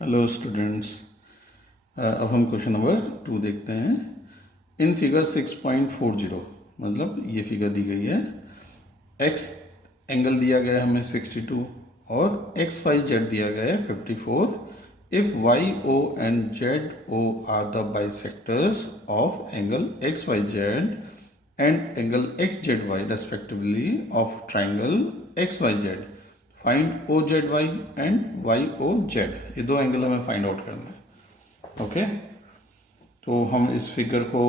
Hello students. अब हम question number 2 देखते हैं। इन फिगर 6.40 मतलब ये फिगर दी गई है। एक्स एंगल दिया गया है हमें 62 और एक्स वाई जेड दिया गया है 54। If Y O and Z O are the bisectors of angle X Y Z and angle X Z Y respectively of triangle X Y Z, find O Z Y and Y O Z. ये दो angle हमें find out करना है। Okay, तो हम इस figure को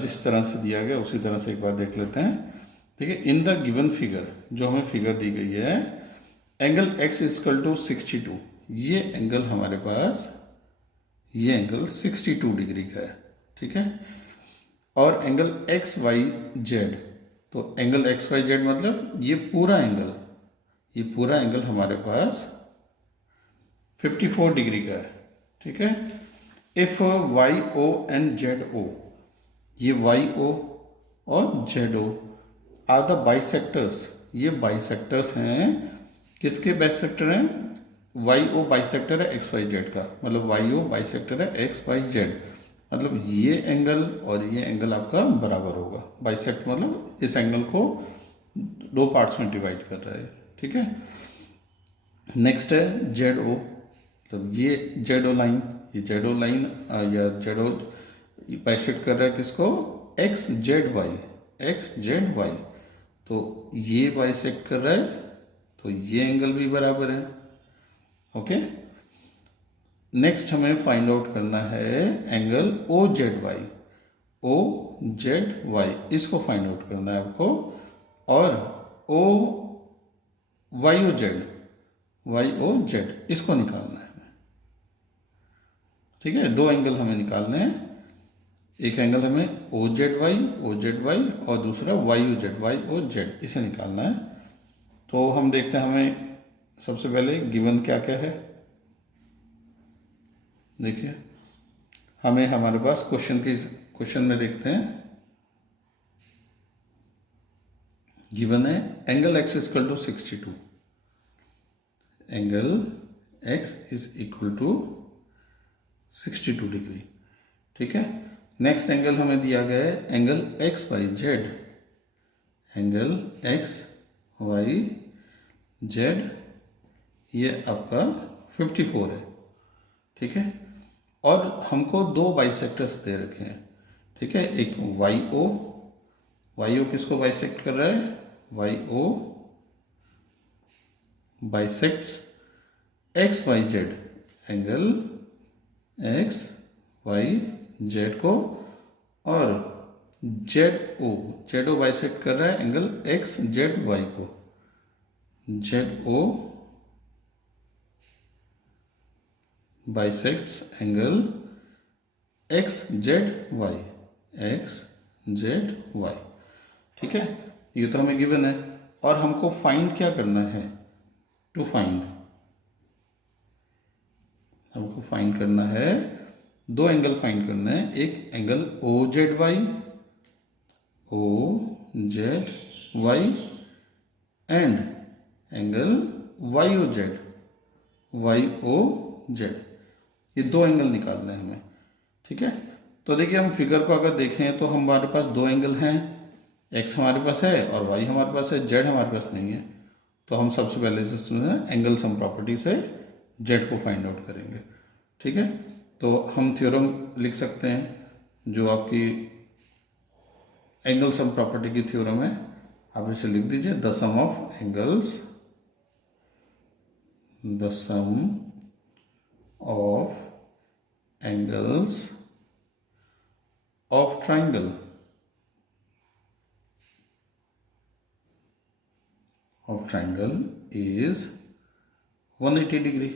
जिस तरह से दिया गया उसी तरह से एक बार देख लेते हैं। देखिए, इन द गिवन फिगर, जो हमें फिगर दी गई है, एंगल एक्स इजकल टू 62। ये एंगल हमारे पास, ये एंगल 62 डिग्री का है, ठीक है। और एंगल एक्स वाई जेड, तो एंगल एक्स वाई जेड मतलब ये पूरा एंगल हमारे पास 54 डिग्री का है, ठीक है। If Y O and Z O, ये वाई ओ और Z O are the bisectors, ये बाइसेक्टर्स हैं। किसके बाइसेक्टर हैं? वाई ओ बाइसेक्टर है एक्स वाई जेड का, मतलब वाई ओ बाइसेक्टर है एक्स वाई जेड, मतलब ये एंगल और ये एंगल आपका बराबर होगा। बाइसेक्ट मतलब इस एंगल को दो पार्ट्स में डिवाइड कर रहा है, ठीक है। नेक्स्ट है जेड ओ, मतलब ये जेड ओ लाइन, ये जेड ओ लाइन या जेड ओ बाइसेक्ट कर रहा है किसको? X Z Y, X Z Y, तो ये बाइसेक्ट कर रहा है, तो ये एंगल भी बराबर है। ओके, नेक्स्ट हमें फाइंड आउट करना है angle O Z Y, O Z Y, इसको फाइंड आउट करना है आपको। और O Y O Z, Y O Z, इसको निकालना है हमें, ठीक है। दो एंगल हमें निकालने हैं। एक एंगल हमें ओ जेड वाई और दूसरा वाई ओ जेड, इसे निकालना है। तो हम देखते हैं हमें सबसे पहले गिवन क्या क्या है। देखिए, हमें हमारे पास क्वेश्चन में देखते हैं, गिवन है angle X equal to 62, angle X is equal to 62 degree, ठीक है। नेक्स्ट एंगल हमें दिया गया है angle X Y Z, angle X Y Z, ये आपका 54 है, ठीक है। और हमको दो बाइसेक्टर्स दे रखे हैं, ठीक है। एक वाई ओ किसको बाइसेक्ट कर रहा है? Y O bisects X Y Z, angle X Y Z को, और जेड ओ बाइसेक्ट कर रहा है एंगल एक्स जेड वाई को, Z O bisects angle X Z Y, X Z Y, ठीक है। ये तो हमें गिवन है और हमको फाइंड क्या करना है? टू फाइंड, हमको फाइंड करना है, दो एंगल फाइंड करना है। एक angle O Z Y and angle Y O Z, ये दो एंगल निकालने हैं हमें, ठीक है। तो देखिए, हम फिगर को अगर देखें तो हमारे पास दो एंगल हैं, एक्स हमारे पास है और वाई हमारे पास है, जेड हमारे पास नहीं है। तो हम सबसे पहले एंगल सम प्रॉपर्टी से जेड को फाइंड आउट करेंगे, ठीक है। तो हम थ्योरम लिख सकते हैं जो आपकी एंगल सम प्रॉपर्टी की थ्योरम है, आप इसे लिख दीजिए। The sum of angles, the sum of angles of triangle is 180 degree,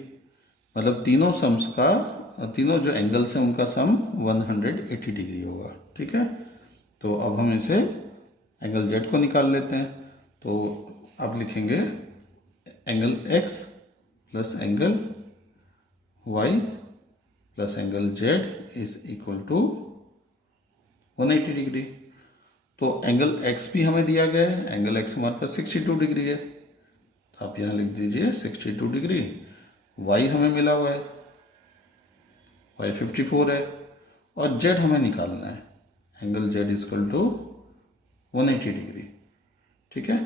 मतलब तीनों जो एंगल्स हैं उनका सम 180 डिग्री होगा, ठीक है। तो अब हम इसे एंगल जेड को निकाल लेते हैं। तो आप लिखेंगे angle X plus angle Y plus angle Z is equal to 180 degree. तो एंगल एक्स भी हमें दिया गया है, एंगल एक्स हमारे पास 62 डिग्री है, तो आप यहाँ लिख दीजिए 62 डिग्री। वाई हमें मिला हुआ है, वाई 54 है, और जेड हमें निकालना है, angle Z equal to 180 degree. ठीक है,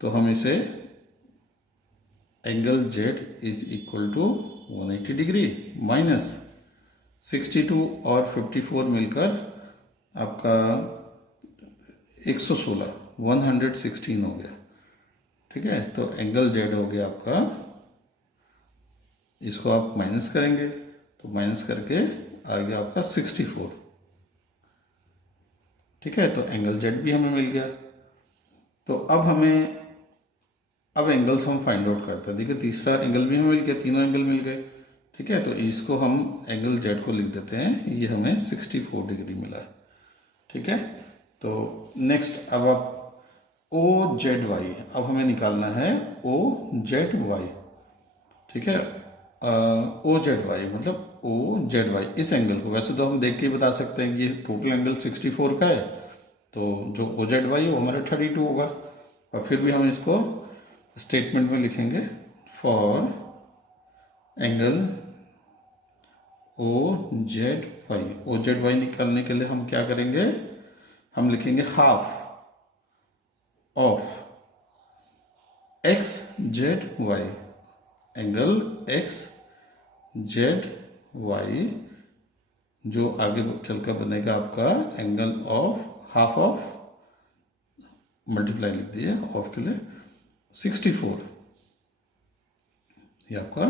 तो हम इसे angle Z is equal to 180 degree minus 62 और 54 मिलकर आपका 116 116 हो गया। ठीक है, तो एंगल जेड हो गया आपका, इसको आप माइनस करेंगे तो माइनस करके आ गया आपका 64। ठीक है, तो एंगल जेड भी हमें मिल गया। तो अब एंगल्स हम फाइंड आउट करते हैं। देखिए तीसरा एंगल भी हमें मिल गया, तीनों एंगल मिल गए। ठीक है, तो इसको हम एंगल जेड को लिख देते हैं, ये हमें 64 डिग्री मिला है। ठीक है, तो नेक्स्ट अब आप ओ जेड वाई, अब हमें निकालना है ओ जेड वाई। ठीक है, ओ जेड वाई मतलब ओ जेड वाई, इस एंगल को वैसे तो हम देख के ही बता सकते हैं कि ये टोटल एंगल 64 का है, तो जो ओ जेड वाई वो हमारा 32 होगा। और फिर भी हम इसको स्टेटमेंट में लिखेंगे, for angle O Z Y निकालने के लिए हम क्या करेंगे, हम लिखेंगे half of X Z Y, angle X Z Y जो आगे चलकर बनेगा आपका angle of half of, multiply लिख दिए ऑफ के लिए 64, ये आपका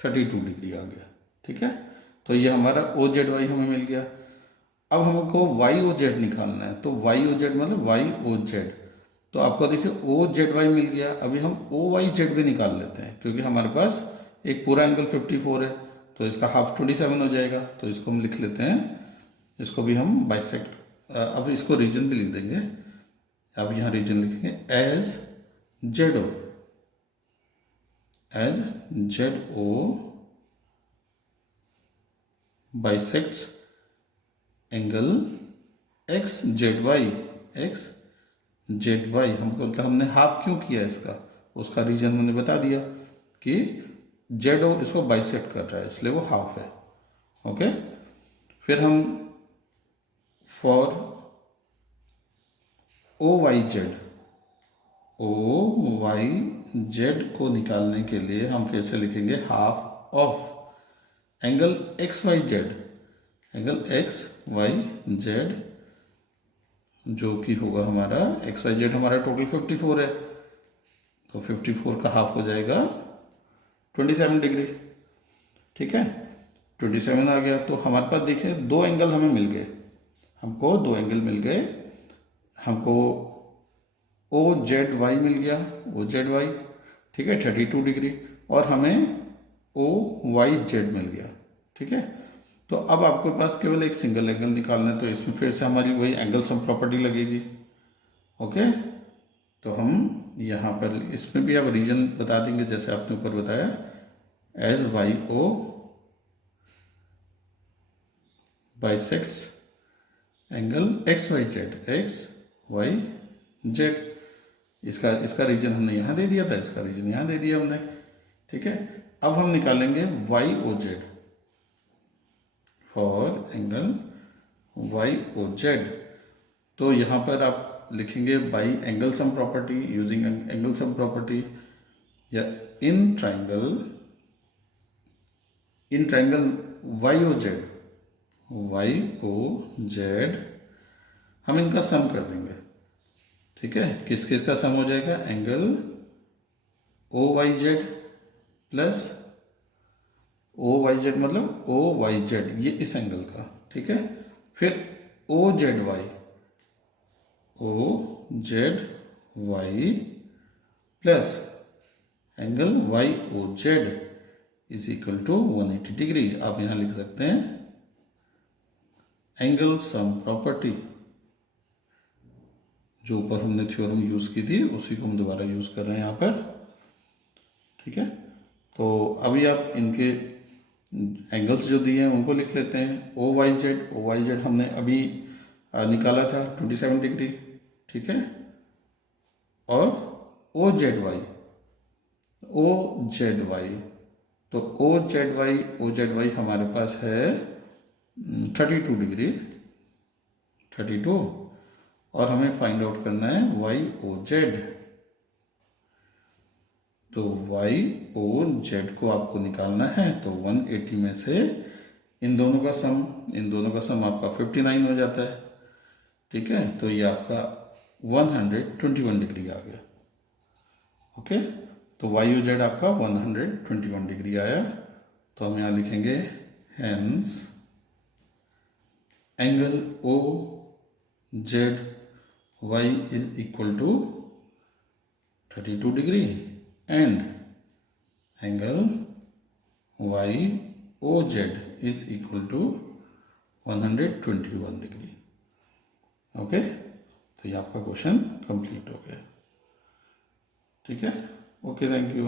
32 डिग्री आ गया। ठीक है, तो ये हमारा ओ जेड वाई हमें मिल गया। अब हमको वाई ओ जेड निकालना है, तो वाई ओ जेड मतलब वाई ओ जेड, तो आपको देखिए ओ जेड वाई मिल गया। अभी हम ओ वाई जेड भी निकाल लेते हैं, क्योंकि हमारे पास एक पूरा एंगल 54 है, तो इसका हाफ 27 हो जाएगा। तो इसको हम लिख लेते हैं, इसको भी हम बाइसेक्ट, अब इसको रीजन भी लिख देंगे। अब यहाँ रीजन लिखेंगे as Z O, as Z O bisects angle X Z Y, X Z Y. हमको मतलब हमने हाफ क्यों किया इसका, उसका रीजन मैंने बता दिया कि जेड ओ इसको बाइसेक्ट कर रहा है, इसलिए वो हाफ है। ओके, फिर हम for O Y Z, O Y Z को निकालने के लिए हम फिर से लिखेंगे half of angle X Y Z, angle X Y Z जो कि होगा हमारा एक्स वाई जेड, हमारा टोटल 54 है, तो 54 का हाफ हो जाएगा 27 डिग्री। ठीक है, 27 आ गया। तो हमारे पास देखिए दो एंगल हमें मिल गए, हमको दो एंगल मिल गए, हमको ओ जेड वाई मिल गया, ओ जेड वाई। ठीक है, 32 डिग्री, और हमें ओ वाई जेड मिल गया। ठीक है, तो अब आपके पास केवल एक सिंगल एंगल निकालना है, तो इसमें फिर से हमारी वही एंगल सम प्रॉपर्टी लगेगी। ओके, तो हम यहाँ पर इसमें भी आप रीजन बता देंगे जैसे आपने ऊपर बताया, as Y O bisects angle X Y Z, X Y Z. इसका रीजन हमने यहाँ दे दिया था, इसका रीजन यहाँ दे दिया हमने। ठीक है, अब हम निकालेंगे Y O Z, for angle Y O Z. तो यहाँ पर आप लिखेंगे by angle sum property, using angle sum property, या in triangle Y O Z, Y O Z हम इनका सम कर देंगे। ठीक है, किस किस का सम हो जाएगा, angle O Y Z plus O Y Z मतलब ओ वाई जेड, ये इस एंगल का। ठीक है, फिर O Z Y, O Z Y plus angle Y O Z is equal to 180 degree. आप यहां लिख सकते हैं एंगल सम प्रॉपर्टी, जो ऊपर हमने थ्योरम यूज की थी उसी को हम दोबारा यूज कर रहे हैं यहाँ पर। ठीक है, तो अभी आप इनके एंगल्स जो दिए हैं उनको लिख लेते हैं। ओ वाई जेड हमने अभी निकाला था 27 डिग्री। ठीक है, और ओ जेड वाई तो ओ जेड वाई हमारे पास है 32 डिग्री, 32, और हमें फाइंड आउट करना है वाई ओ जेड। तो वाई ओ जेड को आपको निकालना है, तो 180 में से इन दोनों का सम आपका 59 हो जाता है। ठीक है, तो ये आपका 121 डिग्री आ गया। ओके, तो वाई ओ जेड आपका 121 डिग्री आया। तो हम यहाँ लिखेंगे hence angle O Z Y is equal to 32 degree and angle YOZ is equal to 121 degree. Okay, तो ये आपका क्वेश्चन कंप्लीट हो गया। ठीक है, ओके, थैंक यू।